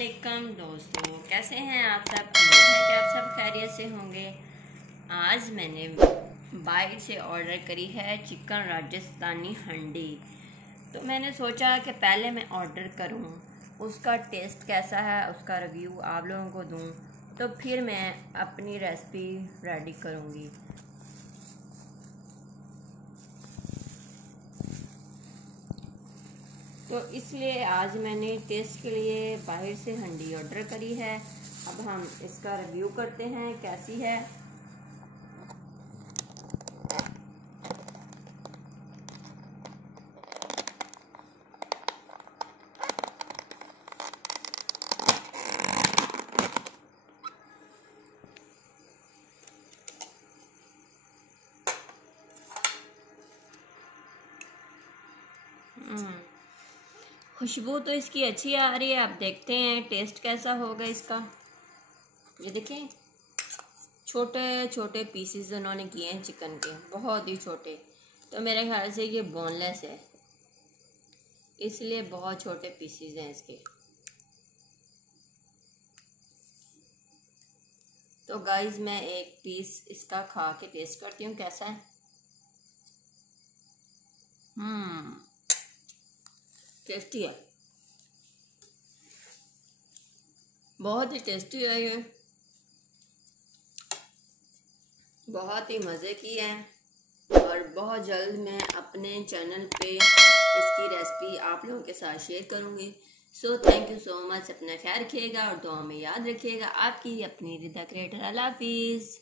वालेकुम दोस्तों, कैसे हैं आप सब। उम्मीद है कि आप सब खैरियत से होंगे। आज मैंने बाहर से ऑर्डर करी है चिकन राजस्थानी हंडी। तो मैंने सोचा कि पहले मैं ऑर्डर करूं, उसका टेस्ट कैसा है उसका रिव्यू आप लोगों को दूं, तो फिर मैं अपनी रेसिपी रेडी करूंगी। तो इसलिए आज मैंने टेस्ट के लिए बाहर से हंडी ऑर्डर करी है। अब हम इसका रिव्यू करते हैं कैसी है। खुशबू तो इसकी अच्छी आ रही है। अब देखते हैं टेस्ट कैसा होगा इसका। ये देखें, छोटे छोटे पीसेस उन्होंने किए हैं चिकन के, बहुत ही छोटे। तो मेरे ख्याल से ये बोनलेस है, इसलिए बहुत छोटे पीसेस हैं इसके। तो गाइस मैं एक पीस इसका खा के टेस्ट करती हूँ कैसा है। टेस्टी है, बहुत ही टेस्टी है ये, बहुत ही मज़े की है। और बहुत जल्द मैं अपने चैनल पे इसकी रेसिपी आप लोगों के साथ शेयर करूँगी। So thank you so much. अपना ख्याल रखिएगा और दुआ में याद रखिएगा। आपकी अपनी रिदा क्रिएटर। अल्लाह हाफिज़।